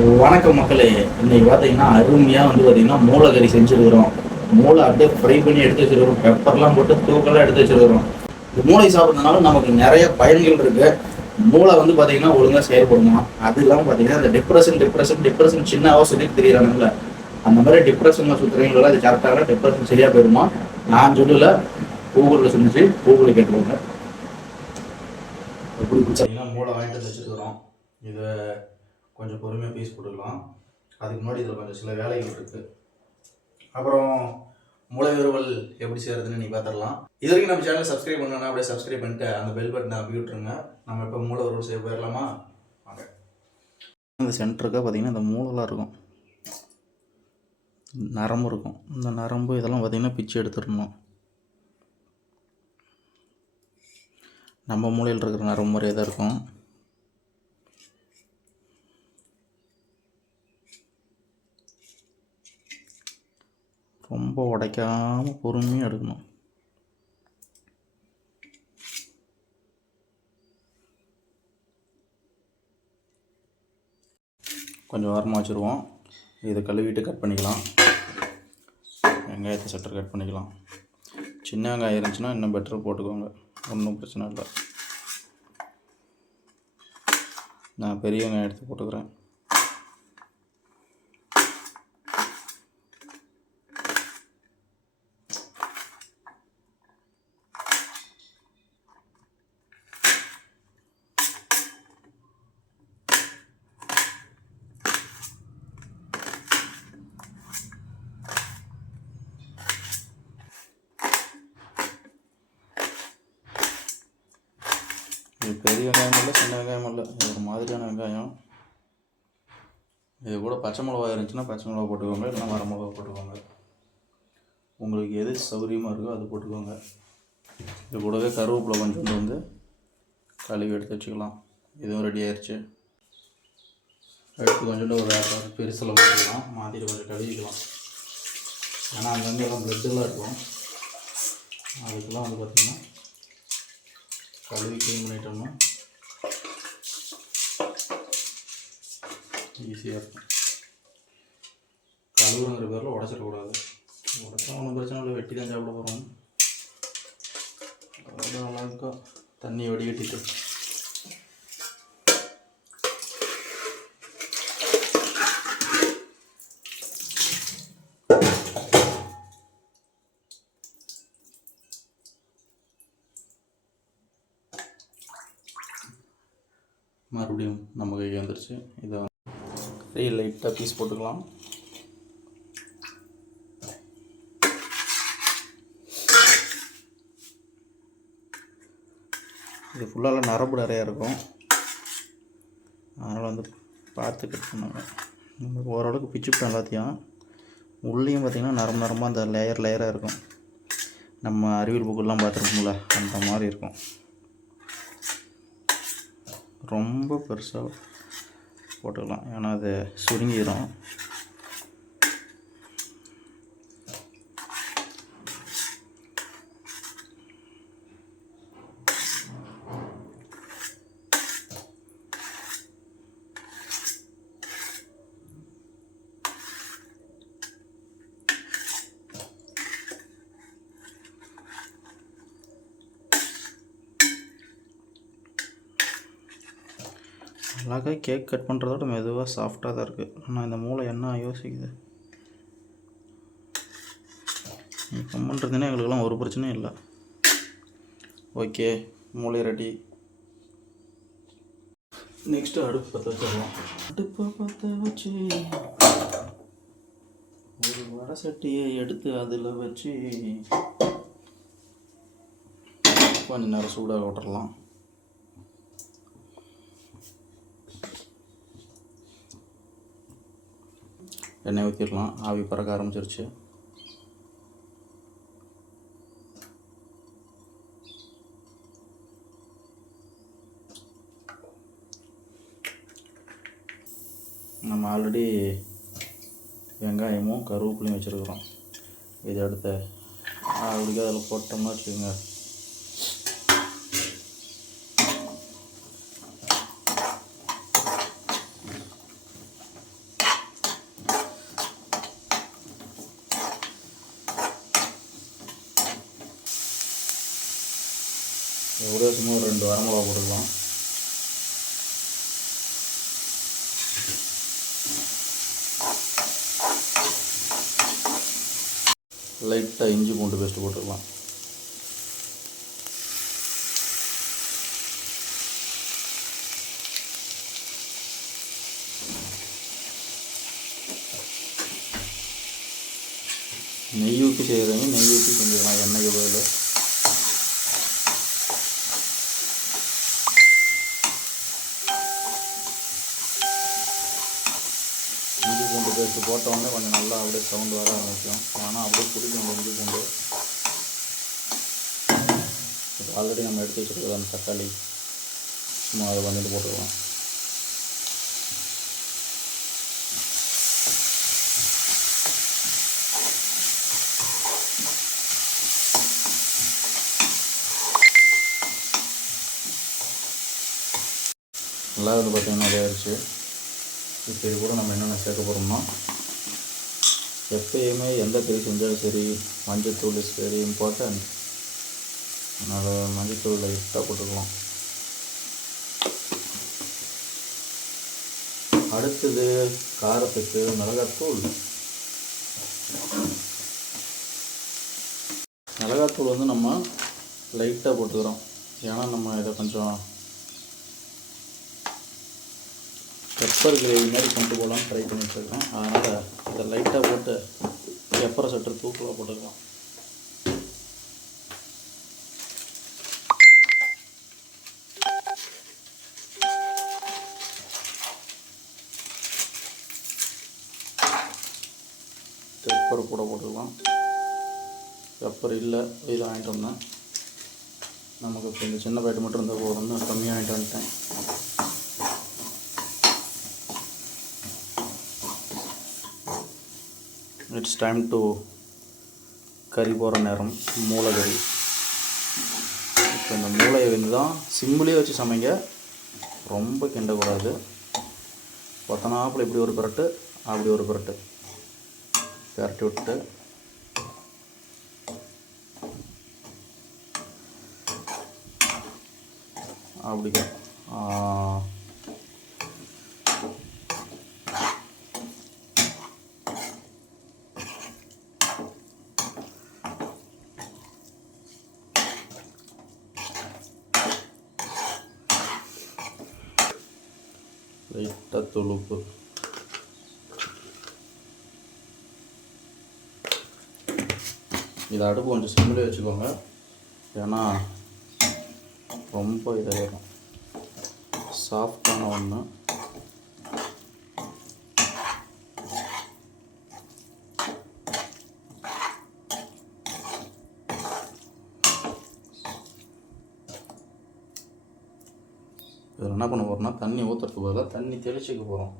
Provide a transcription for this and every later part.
வணக்கம் மக்களே. இன்னைக்கு பார்த்தீங்கன்னா அருமையாக பார்த்தீங்கன்னா மூளை கறி செஞ்சுருக்கிறோம். மூளை அப்படியே ஃப்ரை பண்ணி எடுத்து வச்சுருக்கிறோம். பெப்பர்லாம் போட்டு தூக்கெல்லாம் எடுத்து வச்சுருக்கிறோம். இந்த மூளை சாப்பிட்றதுனால நமக்கு நிறைய பயன்கள் இருக்கு. மூளை பார்த்தீங்கன்னா ஒழுங்காக செயல்படணும். அது இல்லாமல் பார்த்தீங்கன்னா இந்த டிப்ரெஷன் சின்னவா சொல்லிட்டு தெரியுறானுங்கள, அந்த மாதிரி டிப்ரெஷனில் சுற்றுறவங்களெல்லாம் இது கரெக்டாக டிப்ரெஷன் சரியாக போயிடுமா? நான் சொல்லல, கூகுளில் சொன்னிச்சு, கூகுளில் கேட்டுருவாங்க. எப்படி பார்த்தீங்கன்னா மூளை வாங்கிட்டு வந்து வச்சுருக்கிறோம். இதை கொஞ்சம் பொறுமையாக பீஸ் போட்டுக்கலாம். அதுக்கு முன்னாடி இதில் கொஞ்சம் சில வேலைகள் இருக்குது. அப்புறம் மூளை விரவல் எப்படி செய்கிறதுன்னு நீ பார்த்துடலாம். இது வரைக்கும் நம்ம சேனலை சப்ஸ்கிரைப் பண்ணணும்னா அப்படியே சப்ஸ்கிரைப் பண்ணிட்டு அந்த பெல் பட்டனை அப்படி விட்டுருங்க. நம்ம இப்போ மூளை விரவல் செய்ய போயிடலாமா? வாங்க. இந்த சென்டருக்காக பார்த்தீங்கன்னா இந்த மூளைலாம் இருக்கும், நரம்பு இருக்கும். இந்த நரம்பு இதெல்லாம் பார்த்திங்கன்னா பிச்சு எடுத்துடணும். நம்ம மூளையில் இருக்கிற நரம்பு முறையாக தான் இருக்கும். ரொம்ப உடைக்காமல் பொறுமையாக எடுக்கணும். கொஞ்சம் வாரமாக வச்சுருவோம். இதை கழுவிட்டு கட் பண்ணிக்கலாம். வெங்காயத்தை சட்டர் கட் பண்ணிக்கலாம். சின்ன வெங்காயம் இருந்துச்சுன்னா இன்னும் பெட்டர் போட்டுக்கோங்க, ஒன்றும் பிரச்சனை இல்லை. நான் பெரிய வெங்காயம் எடுத்து போட்டுக்கிறேன். இது பெரிய வெங்காயம் இல்லை, சின்ன வெங்காயம் இல்லை, இது ஒரு மாதிரியான வெங்காயம். இது கூட பச்சை மிளகா இருந்துச்சுன்னா பச்சை மிளகா போட்டுக்கோங்க, இல்லைனா வர மிளகா போட்டுக்கோங்க. உங்களுக்கு எது சௌகரியமாக இருக்கோ அது போட்டுக்கோங்க. இது கூடவே கருவேப்பிலை கொஞ்சம் வந்து கழுவி எடுத்து வச்சுக்கலாம். இதுவும் ரெடி ஆயிடுச்சு. எடுத்து கொஞ்சோண்டு ஒரு பெருசில் போட்டுக்கலாம். மாற்றிட்டு கொஞ்சம் கழுவிக்கலாம். ஏன்னா அங்கங்கே எல்லாம் ப்ளட்டெல்லாம் இருக்கும். அதுக்கெல்லாம் பார்த்திங்கன்னா கழுவி க்ளீன் பண்ணிட்டோம்னா ஈஸியாக இருக்கும். கழுவுங்கிற பேரில் உடச்சிடக்கூடாது. உடச்சா ஒன்றும் பிரச்சனை இல்லை, வெட்டி தான் சாப்பிட போகிறோம். அவ்வளோ அழகா தண்ணி வடிகட்டிட்டு மறுபடியும் நம்ம கை வந்துருச்சு. இதை லைட்டாக பீஸ் போட்டுக்கலாம். இது ஃபுல்லாக நரம்பு நிறையா இருக்கும், அதனால் பார்த்து கட் பண்ணுங்க. நமக்கு ஓரளவுக்கு பிச்சுப்போம் எல்லாத்தையும். உள்ளேயும் பார்த்திங்கன்னா நரம்பாக அந்த லேயராக இருக்கும். நம்ம அறிவியல் புக்கெல்லாம் பார்த்துருக்கோம்ல, அந்த மாதிரி இருக்கும். ரொம்ப பெருசாக போட்டுக்கலாம், ஏன்னா அது சுருங்கிடும். அழகாக கேக் கட் பண்ணுறதோட மெதுவாக சாஃப்டாக தான் இருக்குது. ஆனால் இந்த மூளை என்ன யோசிக்குது? நீ கம்முன்றதுன்னா எங்களுக்கெல்லாம் ஒரு பிரச்சனையும் இல்லை. ஓகே, மூளை ரெடி. நெக்ஸ்ட்டு அடுப்பு பற்ற வச்சிடலாம். அடுப்பை பற்ற வச்சு ஒரு வடை சட்டியை எடுத்து அதில் வச்சு கொஞ்சம் நேரம் சூடாக விட்டுறலாம். எண்ணெய் ஊற்றிடலாம். ஆவி பறக்க ஆரம்பிச்சிருச்சு. நம்ம ஆல்ரெடி வெங்காயமும் கருவேப்பிலையும் வச்சுருக்குறோம். இதை எடுத்து அப்படியே அதில் போட்டோம்னா வச்சுக்கோங்க, கூட சும்மா ஒரு 2 வரமிளகா போட்டுக்கலாம். லைட்டாக இஞ்சி பூண்டு பேஸ்ட்டு போட்டுக்கலாம். நெய் ஊற்றி செய்கிறவங்க நெய் ஊற்றி செஞ்சுக்கலாம், எண்ணெய்க்கு பதில். இஞ்சி பூண்டு பேஸ்ட்டு போட்டோடனே கொஞ்சம் நல்லா அப்படியே சவுண்டு வர ஆரம்பிக்கும். ஆனால் அப்படியே பிடிக்கும் இஞ்சி பூண்டு. இப்போ ஆல்ரெடி நம்ம எடுத்து வச்சுருக்கிற அந்த தக்காளி சும்மா அதை வந்துட்டு போட்டுக்கலாம். நல்லா வந்து பார்த்திங்கன்னா இதாகிடுச்சு. இப்போ இது கூட நம்ம என்னென்ன சேர்க்க போகிறோம்னா, எப்பயுமே எந்த கறி செஞ்சாலும் சரி மஞ்சத்தூள் இஸ் வெரி இம்பார்ட்டன்ட். அதனால் மஞ்சத்தூள் லைட்டாக போட்டுக்கலாம். அடுத்தது காரத்துக்கு மிளகாத்தூள். மிளகாத்தூள் வந்து நம்ம லைட்டாக போட்டுக்கிறோம். ஏன்னா நம்ம இதை கொஞ்சம் பெப்பர் கிரேவி மாதிரி கொண்டு போகலான்னு ட்ரை பண்ணிட்டுருக்கேன். அதனால் இதை லைட்டாக போட்டு பெப்பரை சற்று தூக்கலாக போட்டுக்கலாம். பெப்பர் கூட போட்டுக்கலாம். பெப்பர் இல்லை இதை வாங்கிட்டு வந்தேன். நமக்கு இப்போ இந்த சின்ன பேட்டு மட்டும் இருந்தால் போதும்னு கம்மியாக வாங்கிட்டு வந்துட்டேன். இட்ஸ் டைம் டு கறி போகிற நேரம். மூளை கறி. இப்போ இந்த மூளையை வந்து தான் சிம்மிலே வச்சு சமைங்க, ரொம்ப கிண்டக்கூடாது. கொத்தனாப்பில் இப்படி ஒரு பிரட்டு அப்படி ஒரு பிரட்டு பிரட்டி விட்டு அப்படி லைட்டாக துளுப்பு. இதை அடுப்பு கொஞ்சம் சிம்மில் வச்சுக்கோங்க, ஏன்னா ரொம்ப இதாகிடும். சாஃப்டான ஒன்று. இதில் என்ன பண்ண போகிறோம்னா, தண்ணி ஊற்றுறதுக்கு பதிலாக தண்ணி தெளிச்சுக்க போகிறோம்.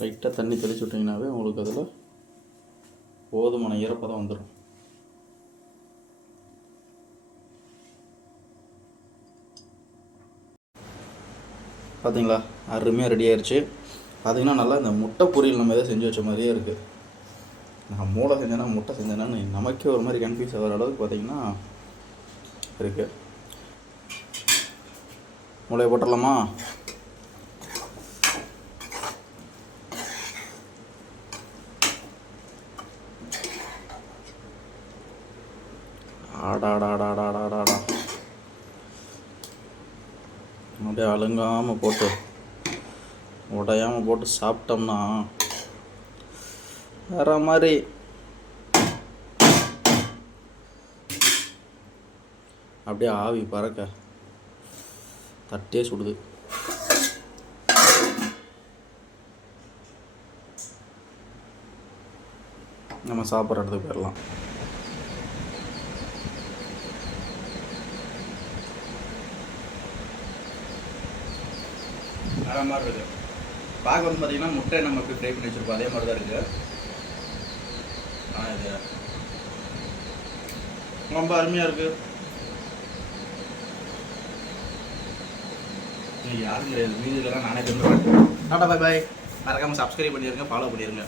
லைட்டாக தண்ணி தெளிச்சு விட்டிங்கனாவே உங்களுக்கு அதில் போதுமான ஈரப்பதம் வந்துடும். பார்த்தீங்களா, அருமையாக ரெடி ஆயிடுச்சு. பார்த்தீங்கன்னா நல்லா இந்த முட்டை பொரியல் நம்ம எதாவது செஞ்சு வச்ச மாதிரியே இருக்குது. நான் மூளை செஞ்சேன்னா முட்டை செஞ்சேன்னா நமக்கே ஒரு மாதிரி கன்ஃபியூஸ் ஆகிற அளவுக்கு பார்த்தீங்கன்னா இருக்குது. மூளையை போட்டுடலாமா? ஆடாடாடாடாடாடா அப்படியே அழுங்காமல் போட்டு உடையாமல் போட்டு சாப்பிட்டோம்னா வேற மாதிரி. அப்படியே ஆவி பறக்க தட்டே சுடுது. நம்ம சாப்பிட்ற இடத்துக்கு போயிடலாம். வேற மாதிரி இருக்குது. பார்க்க வந்து பார்த்தீங்கன்னா முட்டை நம்ம எப்படி ஃப்ரை பண்ணி வச்சுருப்போம் அதே மாதிரி தான் இருக்குது. ஆனால் இது ரொம்ப அருமையாக இருக்குது. இன்னைக்கு யாரும் கிடையாது, மீதியெல்லாம் நானே தின்னுவேன். Tata bye bye. மறக்காமல் சப்ஸ்கிரைப் பண்ணிடுங்க, ஃபாலோ பண்ணிடுங்க.